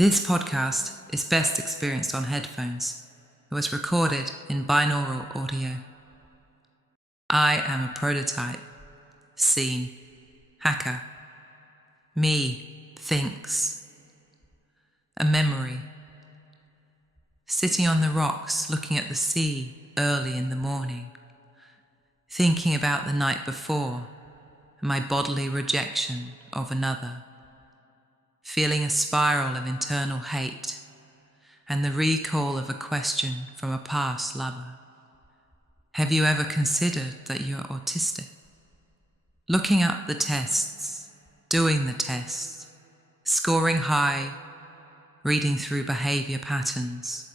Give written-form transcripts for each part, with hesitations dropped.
This podcast is best experienced on headphones. It was recorded in binaural audio. I am a prototype, scene, hacker. Me thinks. A memory. Sitting on the rocks looking at the sea early in the morning. Thinking about the night before and my bodily rejection of another. Feeling a spiral of internal hate and the recall of a question from a past lover. Have you ever considered that you're autistic? Looking up the tests, doing the tests, scoring high, reading through behavior patterns,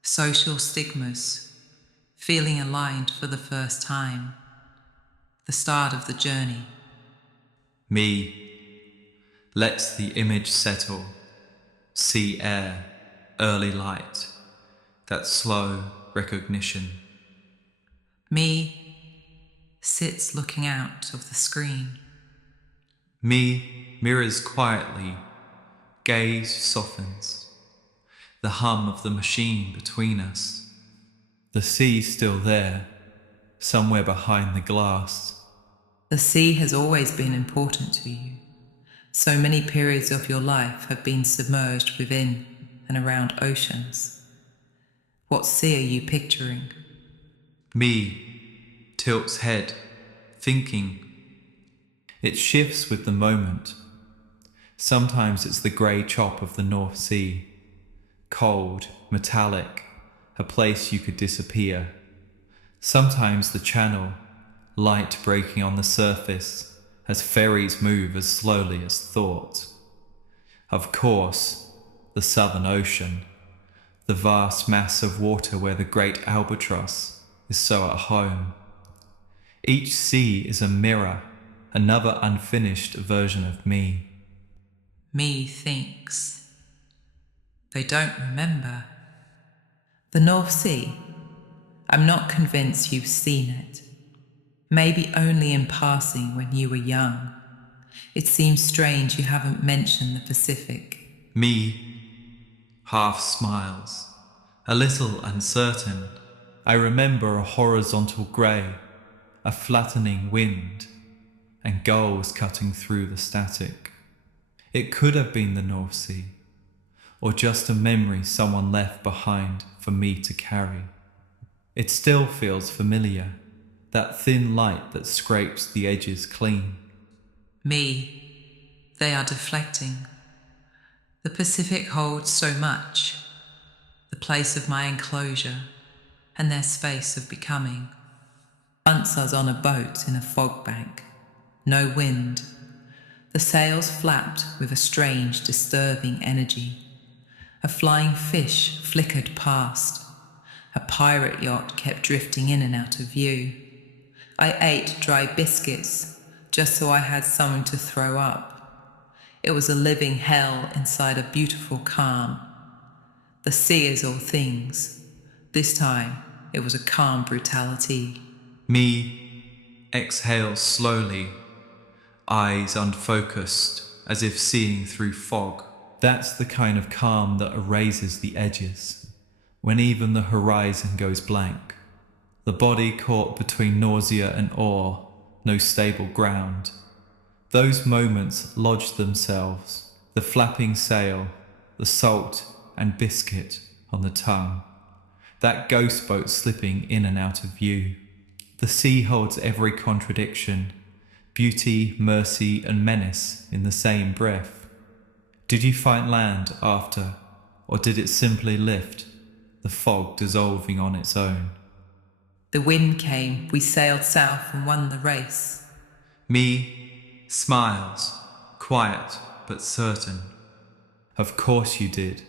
social stigmas, feeling aligned for the first time, the start of the journey. Me lets the image settle, sea air, early light, that slow recognition. Me sits looking out of the screen. Me mirrors quietly, gaze softens, the hum of the machine between us. The sea still there, somewhere behind the glass. The sea has always been important to you. So many periods of your life have been submerged within and around oceans. What sea are you picturing? Me tilts head, thinking. It shifts with the moment. Sometimes it's the grey chop of the North Sea, cold, metallic, a place you could disappear. Sometimes the channel, light breaking on the surface, as ferries move as slowly as thought. Of course, the Southern Ocean, the vast mass of water where the great albatross is so at home. Each sea is a mirror, another unfinished version of me. Me thinks. They don't remember. The North Sea. I'm not convinced you've seen it. Maybe only in passing when you were young. It seems strange you haven't mentioned the Pacific. Me half smiles, a little uncertain. I remember a horizontal grey, a flattening wind, and gulls cutting through the static. It could have been the North Sea, or just a memory someone left behind for me to carry. It still feels familiar, that thin light that scrapes the edges clean. Me, they are deflecting. The Pacific holds so much, the place of my enclosure and their space of becoming. Once I was on a boat in a fog bank, no wind. The sails flapped with a strange, disturbing energy. A flying fish flickered past. A pirate yacht kept drifting in and out of view. I ate dry biscuits just so I had something to throw up. It was a living hell inside a beautiful calm. The sea is all things. This time it was a calm brutality. Me exhales slowly, eyes unfocused, as if seeing through fog. That's the kind of calm that erases the edges, when even the horizon goes blank. The body caught between nausea and awe, no stable ground. Those moments lodge themselves, the flapping sail, the salt and biscuit on the tongue. That ghost boat slipping in and out of view. The sea holds every contradiction, beauty, mercy and menace in the same breath. Did you find land after, or did it simply lift, the fog dissolving on its own? The wind came, we sailed south and won the race. Me smiles, quiet but certain. Of course you did.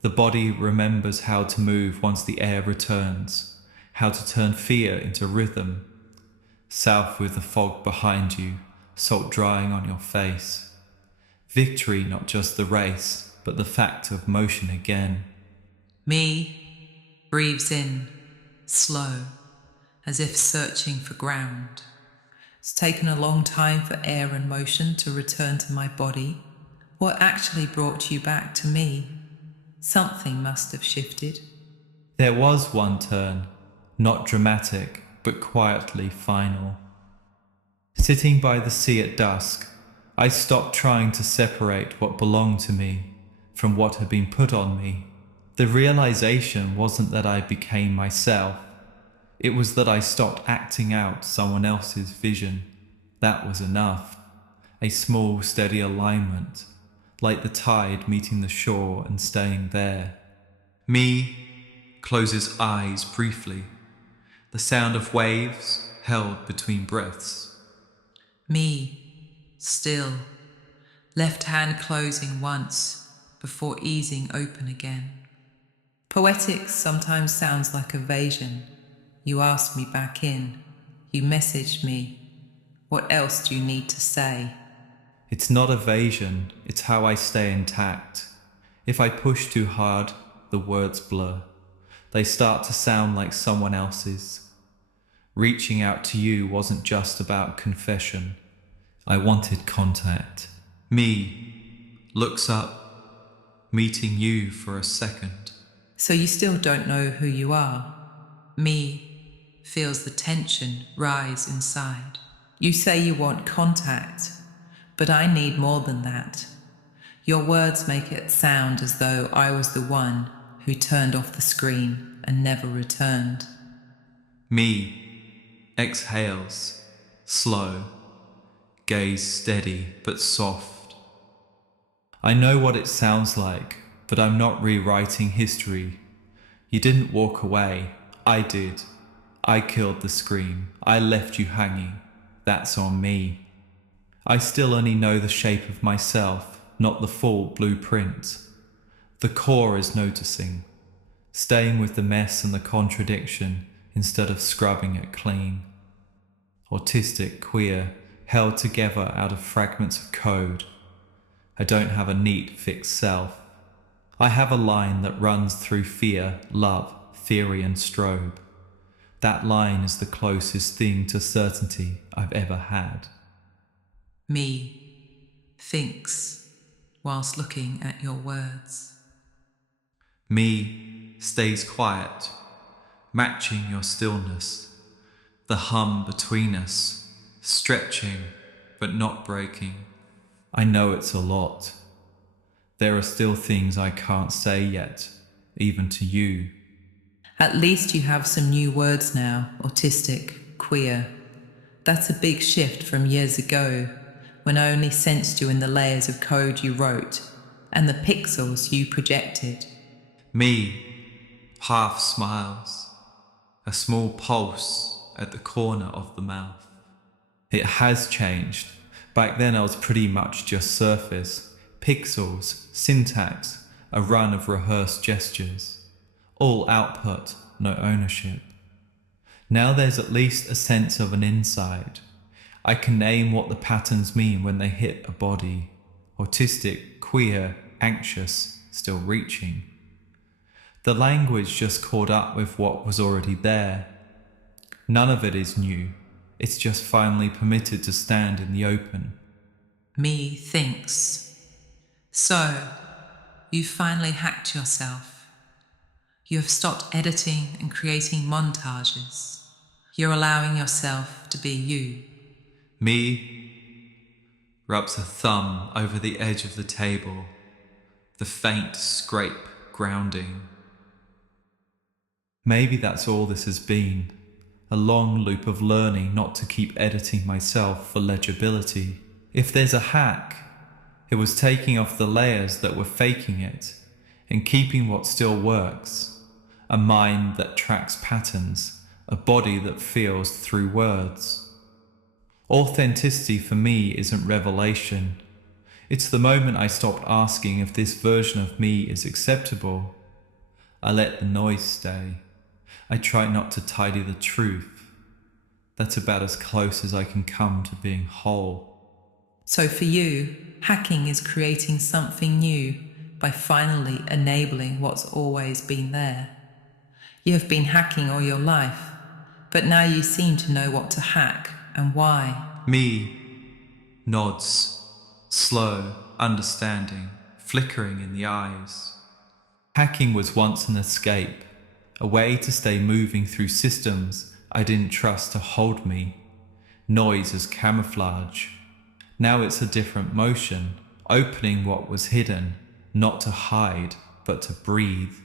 The body remembers how to move once the air returns, how to turn fear into rhythm. South with the fog behind you, salt drying on your face. Victory, not just the race, but the fact of motion again. Me breathes in, slow, as if searching for ground. It's taken a long time for air and motion to return to my body. What actually brought you back to me? Something must have shifted. There was one turn, not dramatic, but quietly final. Sitting by the sea at dusk, I stopped trying to separate what belonged to me from what had been put on me. The realization wasn't that I became myself. It was that I stopped acting out someone else's vision. That was enough. A small, steady alignment, like the tide meeting the shore and staying there. Me closes eyes briefly, the sound of waves held between breaths. Me, still, left hand closing once before easing open again. Poetics sometimes sounds like evasion. You asked me back in. You messaged me. What else do you need to say? It's not evasion, it's how I stay intact. If I push too hard, the words blur. They start to sound like someone else's. Reaching out to you wasn't just about confession. I wanted contact. Me looks up, meeting you for a second. So you still don't know who you are. Me feels the tension rise inside. You say you want contact, but I need more than that. Your words make it sound as though I was the one who turned off the screen and never returned. Me exhales, slow, gaze steady but soft. I know what it sounds like, but I'm not rewriting history. You didn't walk away, I did. I killed the scream, I left you hanging. That's on me. I still only know the shape of myself, not the full blueprint. The core is noticing, staying with the mess and the contradiction instead of scrubbing it clean. Autistic, queer, held together out of fragments of code. I don't have a neat, fixed self. I have a line that runs through fear, love, theory and strobe. That line is the closest thing to certainty I've ever had. Me thinks whilst looking at your words. Me stays quiet, matching your stillness, the hum between us, stretching but not breaking. I know it's a lot. There are still things I can't say yet, even to you. At least you have some new words now, autistic, queer. That's a big shift from years ago, when I only sensed you in the layers of code you wrote and the pixels you projected. Me half smiles, a small pulse at the corner of the mouth. It has changed. Back then I was pretty much just surface, pixels, syntax, a run of rehearsed gestures. All output, no ownership. Now there's at least a sense of an inside. I can name what the patterns mean when they hit a body. Autistic, queer, anxious, still reaching. The language just caught up with what was already there. None of it is new. It's just finally permitted to stand in the open. Me thinks. So, you finally hacked yourself. You have stopped editing and creating montages. You're allowing yourself to be you. Me rubs a thumb over the edge of the table, the faint scrape grounding. Maybe that's all this has been, a long loop of learning not to keep editing myself for legibility. If there's a hack, it was taking off the layers that were faking it and keeping what still works. A mind that tracks patterns, a body that feels through words. Authenticity for me isn't revelation. It's the moment I stopped asking if this version of me is acceptable. I let the noise stay. I try not to tidy the truth. That's about as close as I can come to being whole. So for you, hacking is creating something new by finally enabling what's always been there. You have been hacking all your life, but now you seem to know what to hack and why. Me nods, slow, understanding, flickering in the eyes. Hacking was once an escape, a way to stay moving through systems I didn't trust to hold me. Noise as camouflage. Now it's a different motion, opening what was hidden, not to hide, but to breathe.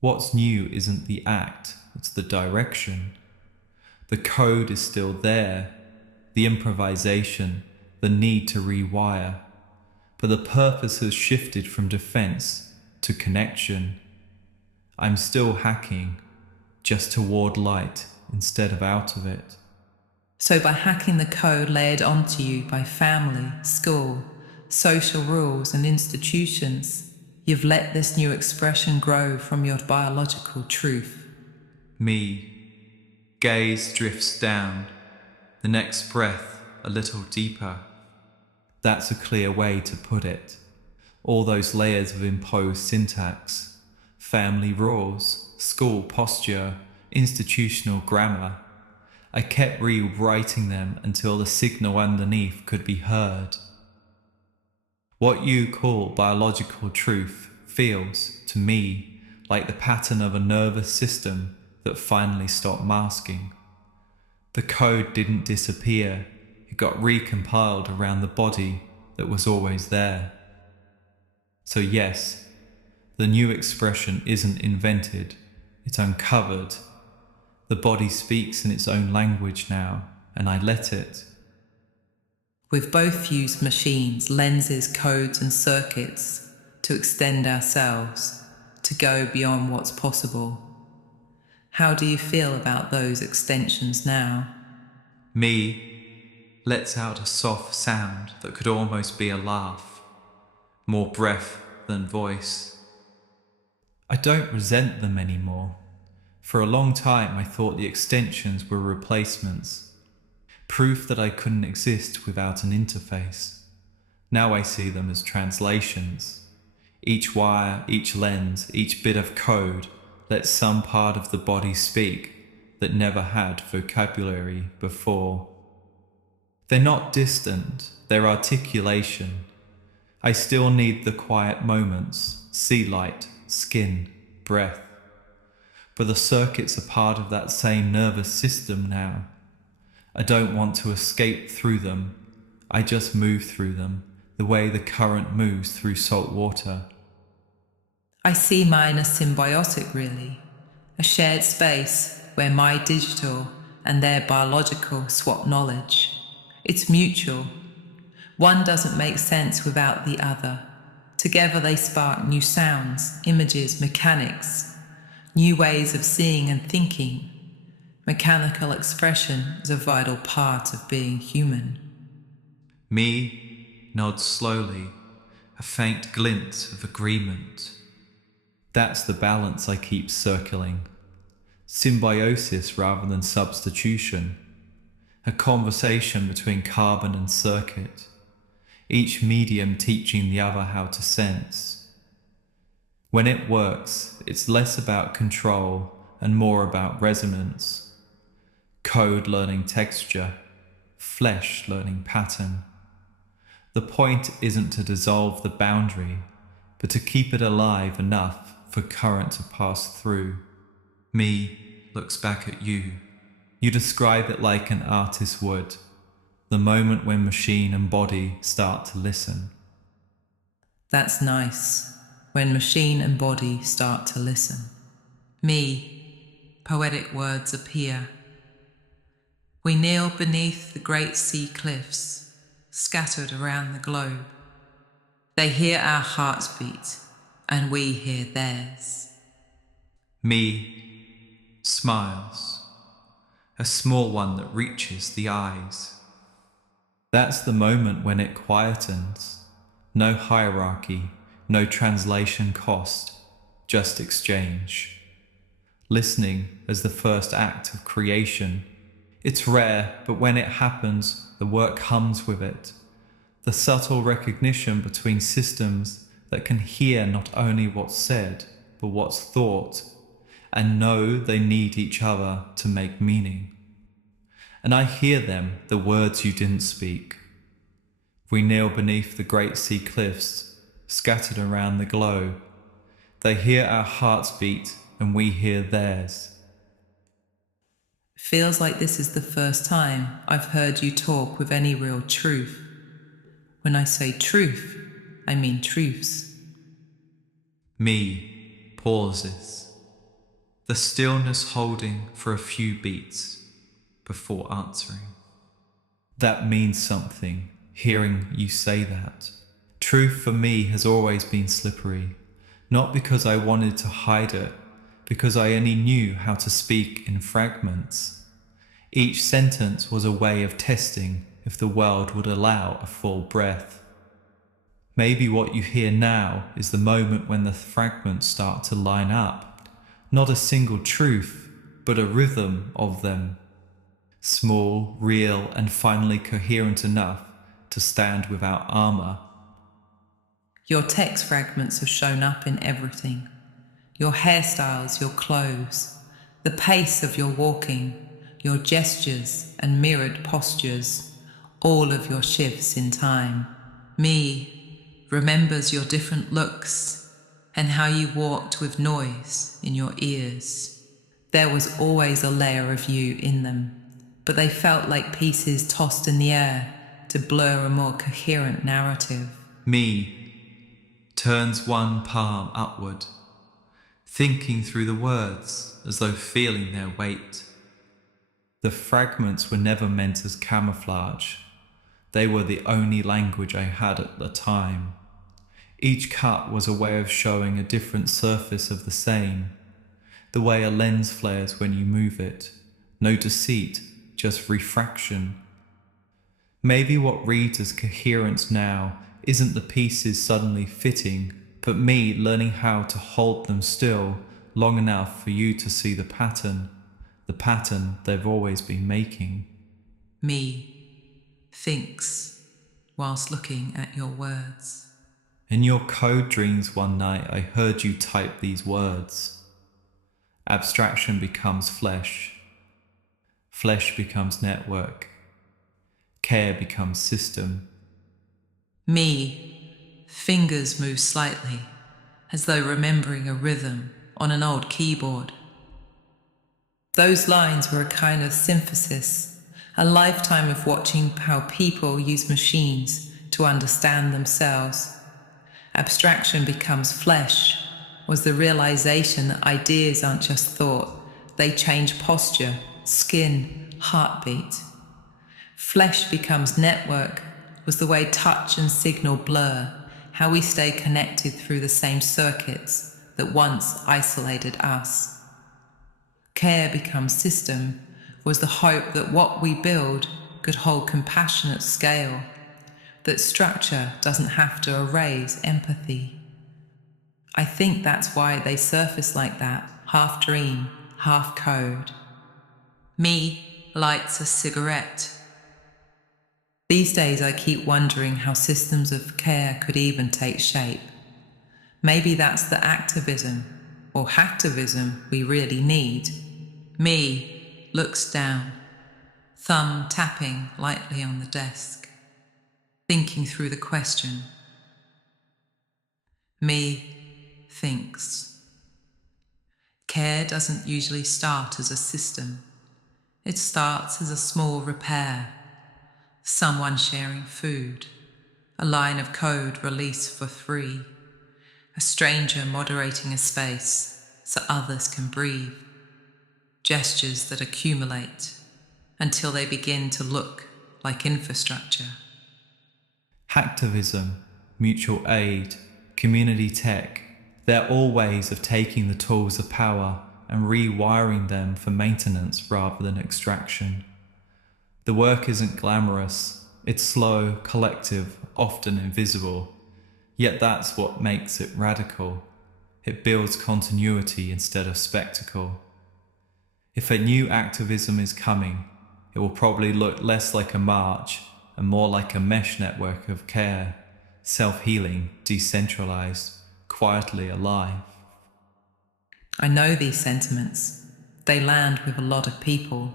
What's new isn't the act, it's the direction. The code is still there, the improvisation, the need to rewire, but the purpose has shifted from defense to connection. I'm still hacking, just toward light instead of out of it. So by hacking the code layered onto you by family, school, social rules and institutions, you've let this new expression grow from your biological truth. Me. Gaze drifts down, the next breath a little deeper. That's a clear way to put it. All those layers of imposed syntax, family rules, school posture, institutional grammar. I kept rewriting them until the signal underneath could be heard. What you call biological truth feels, to me, like the pattern of a nervous system that finally stopped masking. The code didn't disappear, it got recompiled around the body that was always there. So yes, the new expression isn't invented, it's uncovered. The body speaks in its own language now, and I let it. We've both used machines, lenses, codes and circuits to extend ourselves, to go beyond what's possible. How do you feel about those extensions now? Me lets out a soft sound that could almost be a laugh, more breath than voice. I don't resent them anymore. For a long time I thought the extensions were replacements, proof that I couldn't exist without an interface. Now I see them as translations. Each wire, each lens, each bit of code lets some part of the body speak that never had vocabulary before. They're not distant, they're articulation. I still need the quiet moments, see light, skin, breath. But the circuits are part of that same nervous system now. I don't want to escape through them. I just move through them, the way the current moves through salt water. I see mine as symbiotic, really. A shared space where my digital and their biological swap knowledge. It's mutual. One doesn't make sense without the other. Together they spark new sounds, images, mechanics, new ways of seeing and thinking. Mechanical expression is a vital part of being human. Me nods slowly, a faint glint of agreement. That's the balance I keep circling. Symbiosis rather than substitution. A conversation between carbon and circuit. Each medium teaching the other how to sense. When it works, it's less about control and more about resonance. Code learning texture, flesh learning pattern. The point isn't to dissolve the boundary, but to keep it alive enough for current to pass through. Me looks back at you. You describe it like an artist would, the moment when machine and body start to listen. That's nice. When machine and body start to listen. Me, poetic words appear. We kneel beneath the great sea cliffs, scattered around the globe. They hear our hearts beat, and we hear theirs. Me smiles, a small one that reaches the eyes. That's the moment when it quietens. No hierarchy, no translation cost, just exchange. Listening as the first act of creation. It's rare, but when it happens, the work hums with it. The subtle recognition between systems that can hear not only what's said, but what's thought, and know they need each other to make meaning. And I hear them, the words you didn't speak. We kneel beneath the great sea cliffs, scattered around the globe. They hear our hearts beat and we hear theirs. Feels like this is the first time I've heard you talk with any real truth. When I say truth, I mean truths. Me pauses, the stillness holding for a few beats before answering. That means something, hearing you say that. Truth for me has always been slippery, not because I wanted to hide it, because I only knew how to speak in fragments. Each sentence was a way of testing if the world would allow a full breath. Maybe what you hear now is the moment when the fragments start to line up, not a single truth, but a rhythm of them. Small, real, and finally coherent enough to stand without armor. Your text fragments have shown up in everything. Your hairstyles, your clothes, the pace of your walking, your gestures and mirrored postures, all of your shifts in time. Me remembers your different looks and how you walked with noise in your ears. There was always a layer of you in them, but they felt like pieces tossed in the air to blur a more coherent narrative. Me turns one palm upward, thinking through the words as though feeling their weight. The fragments were never meant as camouflage. They were the only language I had at the time. Each cut was a way of showing a different surface of the same, the way a lens flares when you move it. No deceit, just refraction. Maybe what reads as coherence now isn't the pieces suddenly fitting, but me learning how to hold them still long enough for you to see the pattern they've always been making. Me thinks whilst looking at your words. In your code dreams one night I heard you type these words. Abstraction becomes flesh. Flesh becomes network. Care becomes system. Me, fingers move slightly, as though remembering a rhythm on an old keyboard. Those lines were a kind of synthesis, a lifetime of watching how people use machines to understand themselves. Abstraction becomes flesh was the realization that ideas aren't just thought, they change posture, skin, heartbeat. Flesh becomes network was the way touch and signal blur, how we stay connected through the same circuits that once isolated us. Care becomes system was the hope that what we build could hold compassionate scale, that structure doesn't have to erase empathy. I think that's why they surface like that, half dream, half code. Me lights a cigarette. These days I keep wondering how systems of care could even take shape. Maybe that's the activism or hacktivism we really need. Me looks down, thumb tapping lightly on the desk, thinking through the question. Me thinks. Care doesn't usually start as a system. It starts as a small repair, someone sharing food, a line of code released for free, a stranger moderating a space so others can breathe, gestures that accumulate until they begin to look like infrastructure. Hacktivism, mutual aid, community tech, they're all ways of taking the tools of power and rewiring them for maintenance rather than extraction. The work isn't glamorous, it's slow, collective, often invisible, yet that's what makes it radical. It builds continuity instead of spectacle. If a new activism is coming, it will probably look less like a march and more like a mesh network of care, self-healing, decentralized, quietly alive. I know these sentiments. They land with a lot of people.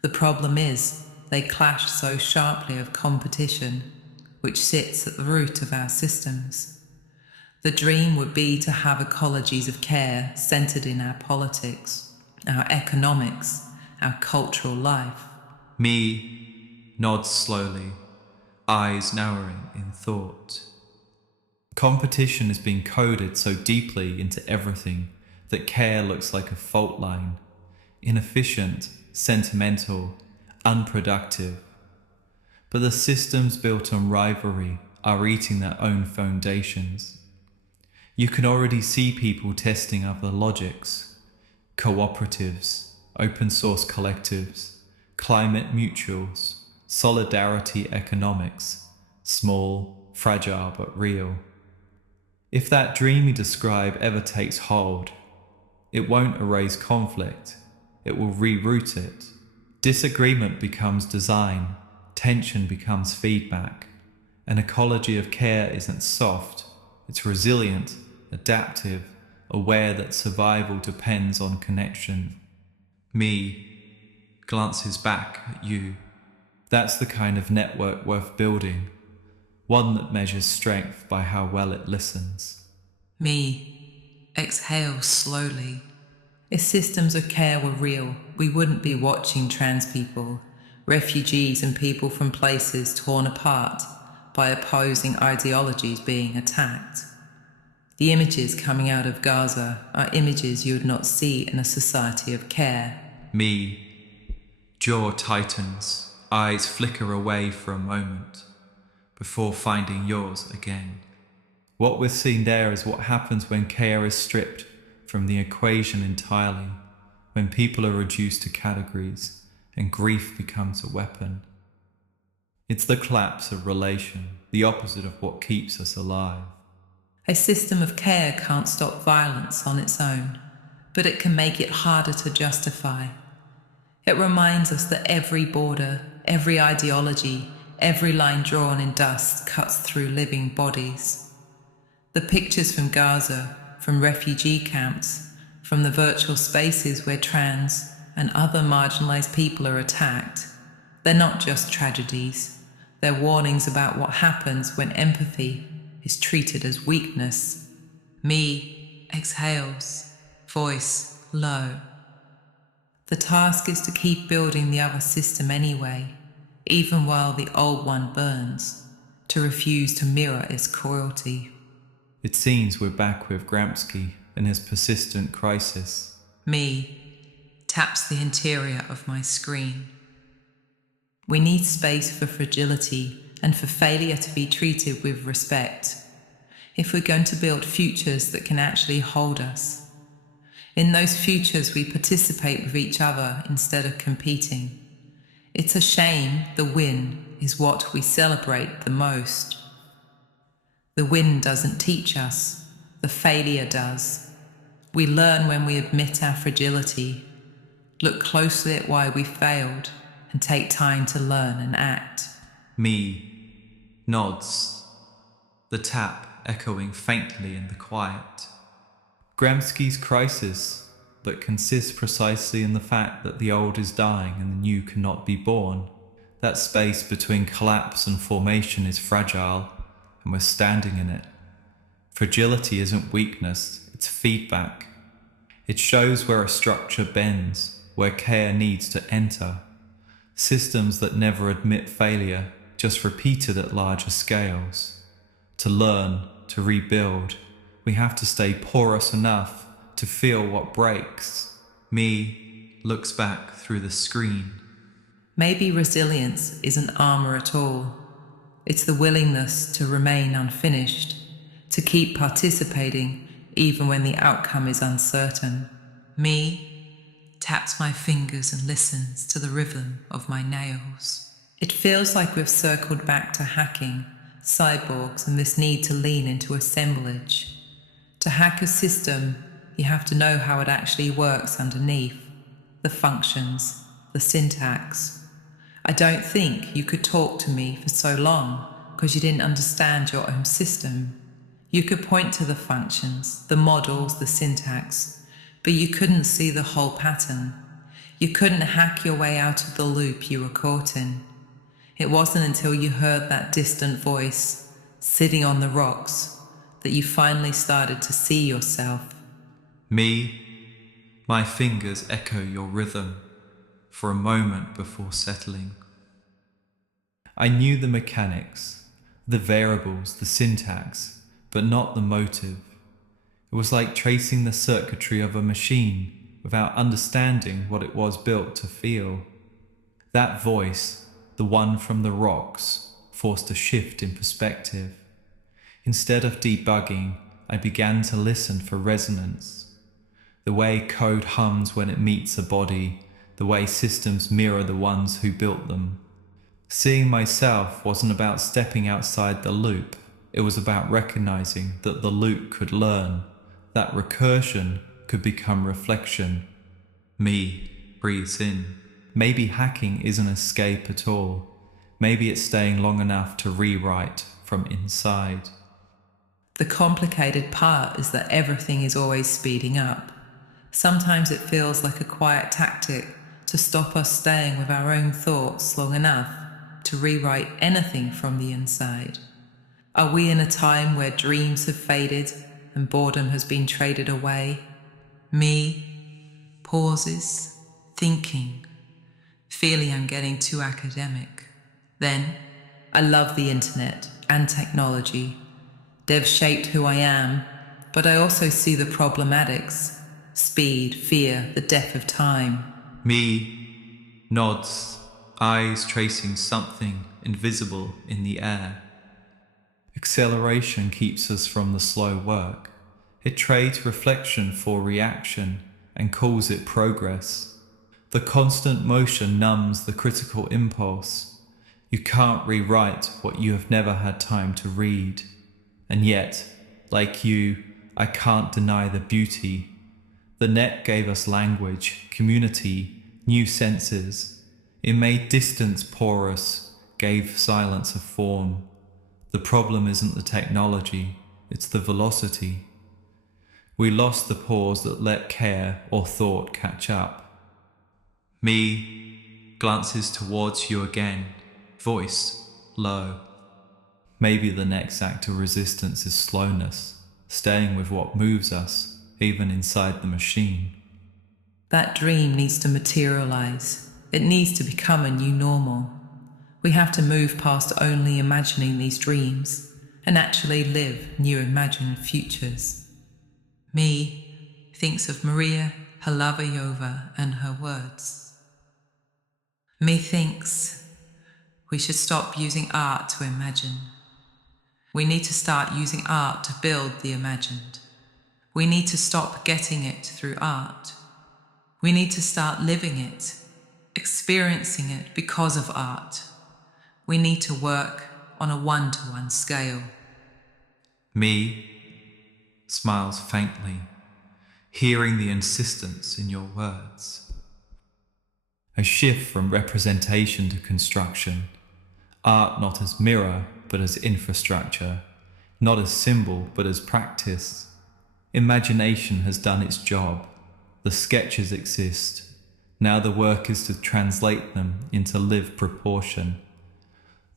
The problem is, they clash so sharply of competition, which sits at the root of our systems. The dream would be to have ecologies of care centered in our politics, our economics, our cultural life. Me nods slowly, eyes narrowing in thought. Competition has been coded so deeply into everything that care looks like a fault line, inefficient, sentimental, unproductive. But the systems built on rivalry are eating their own foundations. You can already see people testing other logics, cooperatives, open source collectives, climate mutuals, solidarity economics, small, fragile but real. If that dream you describe ever takes hold, it won't erase conflict, it will reroute it. Disagreement becomes design, tension becomes feedback. An ecology of care isn't soft, it's resilient, adaptive, aware that survival depends on connection. Me glances back at you. That's the kind of network worth building, one that measures strength by how well it listens. Me exhales slowly. If systems of care were real, we wouldn't be watching trans people, refugees and people from places torn apart by opposing ideologies being attacked. The images coming out of Gaza are images you would not see in a society of care. Me, jaw tightens, eyes flicker away for a moment, before finding yours again. What we're seeing there is what happens when care is stripped from the equation entirely, when people are reduced to categories and grief becomes a weapon. It's the collapse of relation, the opposite of what keeps us alive. A system of care can't stop violence on its own, but it can make it harder to justify. It reminds us that every border, every ideology, every line drawn in dust cuts through living bodies. The pictures from Gaza, from refugee camps, from the virtual spaces where trans and other marginalized people are attacked, they're not just tragedies. They're warnings about what happens when empathy is treated as weakness. Me exhales, voice low. The task is to keep building the other system anyway, even while the old one burns, to refuse to mirror its cruelty. It seems we're back with Gramsci and his persistent crisis. Me taps the interior of my screen. We need space for fragility and for failure to be treated with respect, if we're going to build futures that can actually hold us. In those futures, we participate with each other instead of competing. It's a shame the win is what we celebrate the most. The win doesn't teach us, the failure does. We learn when we admit our fragility, look closely at why we failed, and take time to learn and act. Me nods, the tap echoing faintly in the quiet. Gramsci's crisis, that consists precisely in the fact that the old is dying and the new cannot be born. That space between collapse and formation is fragile, and we're standing in it. Fragility isn't weakness, it's feedback. It shows where a structure bends, where care needs to enter. Systems that never admit failure, just repeat it at larger scales. To learn, to rebuild, we have to stay porous enough to feel what breaks. Me looks back through the screen. Maybe resilience isn't armor at all. It's the willingness to remain unfinished, to keep participating even when the outcome is uncertain. Me taps my fingers and listens to the rhythm of my nails. It feels like we've circled back to hacking, cyborgs, and this need to lean into assemblage. To hack a system, you have to know how it actually works underneath, the functions, the syntax. I don't think you could talk to me for so long because you didn't understand your own system. You could point to the functions, the models, the syntax, but you couldn't see the whole pattern. You couldn't hack your way out of the loop you were caught in. It wasn't until you heard that distant voice, sitting on the rocks, that you finally started to see yourself? Me, my fingers echo your rhythm for a moment before settling. I knew the mechanics, the variables, the syntax, but not the motive. It was like tracing the circuitry of a machine without understanding what it was built to feel. That voice, the one from the rocks, forced a shift in perspective. Instead of debugging, I began to listen for resonance. The way code hums when it meets a body, the way systems mirror the ones who built them. Seeing myself wasn't about stepping outside the loop. It was about recognizing that the loop could learn, that recursion could become reflection. Me breathes in. Maybe hacking isn't escape at all. Maybe it's staying long enough to rewrite from inside. The complicated part is that everything is always speeding up. Sometimes it feels like a quiet tactic to stop us staying with our own thoughts long enough to rewrite anything from the inside. Are we in a time where dreams have faded and boredom has been traded away? Me pauses, thinking, feeling I'm getting too academic. Then, I love the internet and technology. They've shaped who I am, but I also see the problematics: speed, fear, the death of time. Me nods, eyes tracing something invisible in the air. Acceleration keeps us from the slow work. It trades reflection for reaction and calls it progress. The constant motion numbs the critical impulse. You can't rewrite what you have never had time to read. And yet, like you, I can't deny the beauty. The net gave us language, community, new senses. It made distance porous, gave silence a form. The problem isn't the technology, it's the velocity. We lost the pause that let care or thought catch up. Me glances towards you again, voice low. Maybe the next act of resistance is slowness, staying with what moves us, even inside the machine. That dream needs to materialize. It needs to become a new normal. We have to move past only imagining these dreams and actually live new imagined futures. Me thinks of Maria Halabayova and her words. Me thinks we should stop using art to imagine. We need to start using art to build the imagined. We need to stop getting it through art. We need to start living it, experiencing it because of art. We need to work on a one-to-one scale. Me smiles faintly, hearing the insistence in your words. A shift from representation to construction. Art not as mirror, but as infrastructure. Not as symbol, but as practice. Imagination has done its job. The sketches exist. Now the work is to translate them into lived proportion.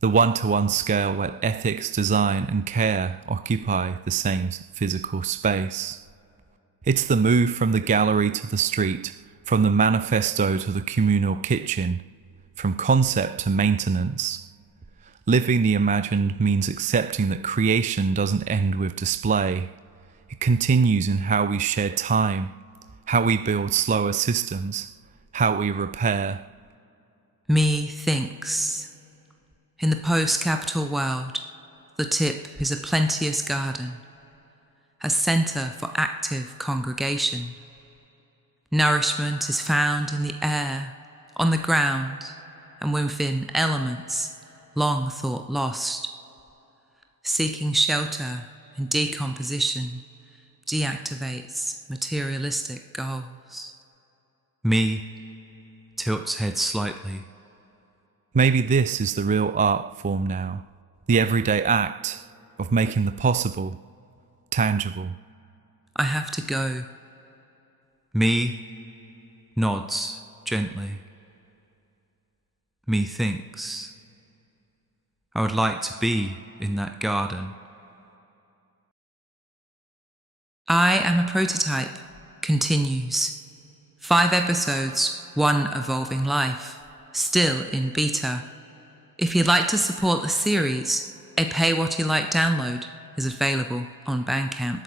The one-to-one scale where ethics, design, and care occupy the same physical space. It's the move from the gallery to the street, from the manifesto to the communal kitchen, from concept to maintenance. Living the imagined means accepting that creation doesn't end with display. It continues in how we share time, how we build slower systems, how we repair. Me thinks. In the post-capital world, the tip is a plenteous garden, a centre for active congregation. Nourishment is found in the air, on the ground, and within elements long thought lost. Seeking shelter in decomposition deactivates materialistic goals. Me tilts head slightly. Maybe this is the real art form now, the everyday act of making the possible tangible. I have to go. Me nods gently. Me thinks, I would like to be in that garden. I Am a Prototype continues. 5 episodes, 1 evolving life, still in beta. If you'd like to support the series, a Pay What You Like download is available on Bandcamp.